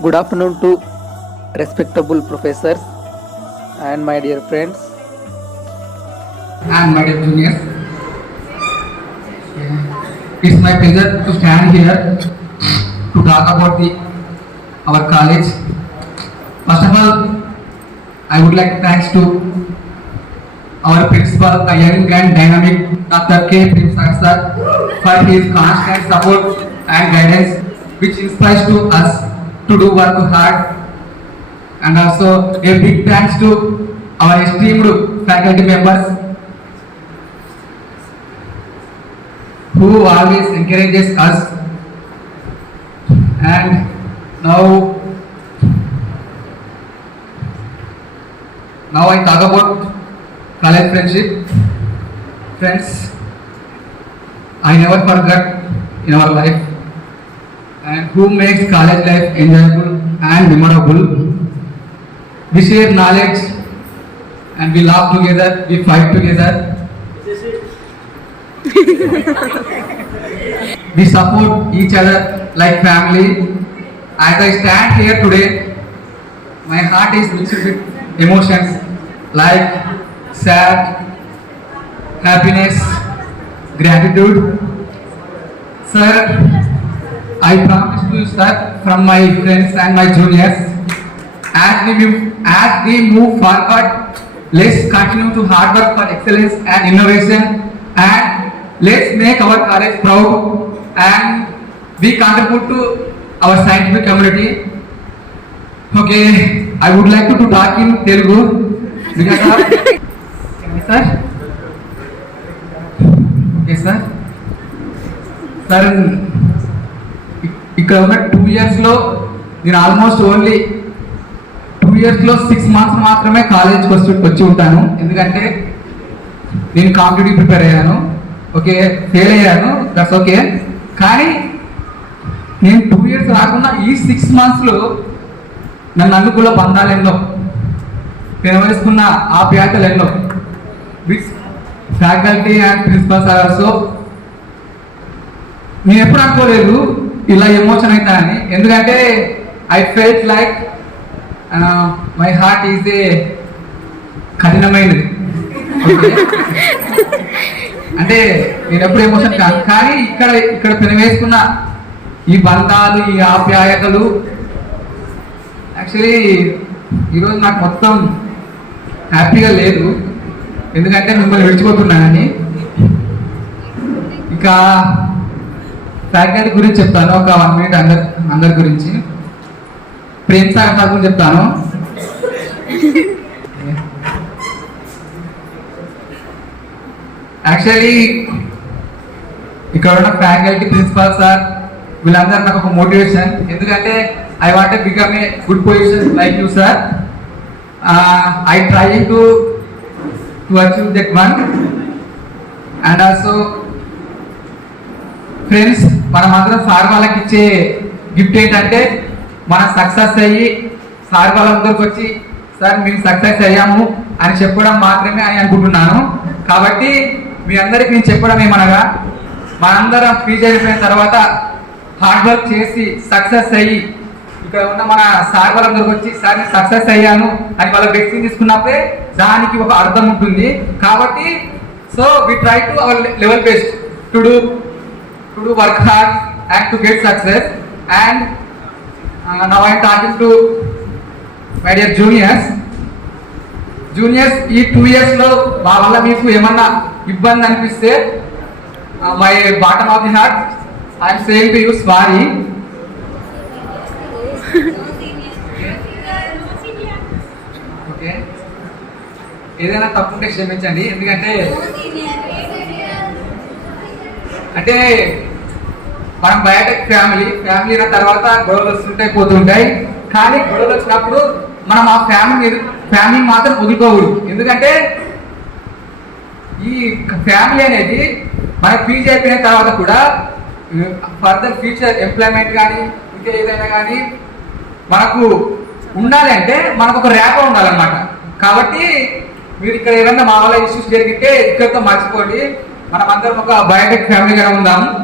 Good afternoon to respectable professors and my dear friends. And my dear juniors, it's my pleasure to stand here to talk about our college. First of all, I would like to thanks to our principal, a young and dynamic Dr. K. Premsar sir, for his constant support and guidance, which inspires to us to do work hard. And also a big thanks to our esteemed faculty members who always encourages us. And now I talk about college friendship. Friends, I never forget in our life, and who makes college life enjoyable and memorable. We share knowledge and we laugh together, we fight together. We support each other like family. As I stand here today, my heart is mixed with emotions like sad, happiness, gratitude. Sir, I promise to you, sir, from my friends and my juniors, as we move forward, let's continue to hard work for excellence and innovation, and let's make our college proud and we contribute to our scientific community. Okay, I would like to talk in Telugu because of sir. Okay, sir. Sir, ఇక్కడ ఉన్న 2 yearsలో నేను almost only 2 yearsలో 6 months మాత్రమే కాలేజ్కి వచ్చి ఉంటాను. ఎందుకంటే నేను కాంపిటేటివ్ ప్రిపేర్ అయ్యాను. ఓకే, ఫెయిల్ అయ్యాను, దట్స్ ఓకే. కానీ నేను 2 years రాకుండా ఈ 6 monthsలో నన్ను అనుకున్న బంధాలు ఎన్నో, పెనవేసుకున్న ఆప్యాయతలు ఎన్నో. With faculty and principal sir also. నేను ఎప్పుడు అనుకోలేదు ఇలా ఎమోషన్ అవుతానని. ఎందుకంటే I felt like my heart is a కఠినమైనది. అంటే నేను ఎప్పుడు ఎమోషన్ కాదు, కానీ ఇక్కడ పెనవేసుకున్న ఈ బంధాలు, ఈ ఆప్యాయతలు, యాక్చువల్లీ ఈరోజు నాకు మొత్తం హ్యాపీగా లేదు. ఎందుకంటే మిమ్మల్ని విడిచిపోతున్నానని. ఇక ఫ్యాకల్టీ గురించి చెప్తాను, ఒక 1 minute అందరి గురించి. ప్రేమ్ సార్ గురించి చెప్తాను. యాక్చువల్లీ ఇక్కడ ఉన్న ఫ్యాకల్టీ, ప్రిన్సిపాల్ సార్, వీళ్ళందరూ నాకు ఒక మోటివేషన్. ఎందుకంటే I want become a good position like you sir. I trying to achieve that one. And also friends, మనం అందరం సార్ వాళ్ళకి ఇచ్చే గిఫ్ట్ ఏంటంటే మనం సక్సెస్ అయ్యి సార్ వాళ్ళ ముందరికి వచ్చి సార్ మేము సక్సెస్ అయ్యాము అని చెప్పడం మాత్రమే అని అనుకుంటున్నాను. కాబట్టి మీ అందరికి నేను చెప్పడం ఏమనగా, మనందరం ఫీజు అయిపోయిన తర్వాత హార్డ్ వర్క్ చేసి సక్సెస్ అయ్యి ఇక్కడ ఉన్న మన సార్ వాళ్ళందరికి వచ్చి సార్ నేను సక్సెస్ అయ్యాను అని వాళ్ళ వ్యక్తిని తీసుకున్నప్పుడే దానికి ఒక అర్థం ఉంటుంది. కాబట్టి so we try to our level best to do work hard and to get success. And now I am talking to my dear juniors. ఈ 2 yearsలో మా వల్ల మీకు ఏమన్నా ఇబ్బంది అనిపిస్తే my bottom of the heart I am saying to you sorry. Okay, ఏదైనా తప్పుంటే క్షమించండి. ఎందుకంటే అంటే మనం బయోటెక్ ఫ్యామిలీ అయిన తర్వాత గొడవలు వస్తుంటాయి, పోతుంటాయి. కానీ గొడవలు వచ్చినప్పుడు మనం ఆ ఫ్యామిలీ మాత్రం వదులుకోకూడదు. ఎందుకంటే ఈ ఫ్యామిలీ అనేది మన పీజీ అయిపోయిన తర్వాత కూడా ఫర్దర్ ఫ్యూచర్ ఎంప్లాయ్మెంట్ కానీ ఇంకా ఏదైనా కానీ మనకు ఉండాలి అంటే మనకు ఒక ర్యాప్ ఉండాలన్నమాట. కాబట్టి మీరు ఇక్కడ ఏదైనా మా వల్ల ఇష్యూస్ జరిగితే ఇక్కడితో మర్చిపోండి. మనం అందరం ఒక బయోటెక్ ఫ్యామిలీగా ఉందాము.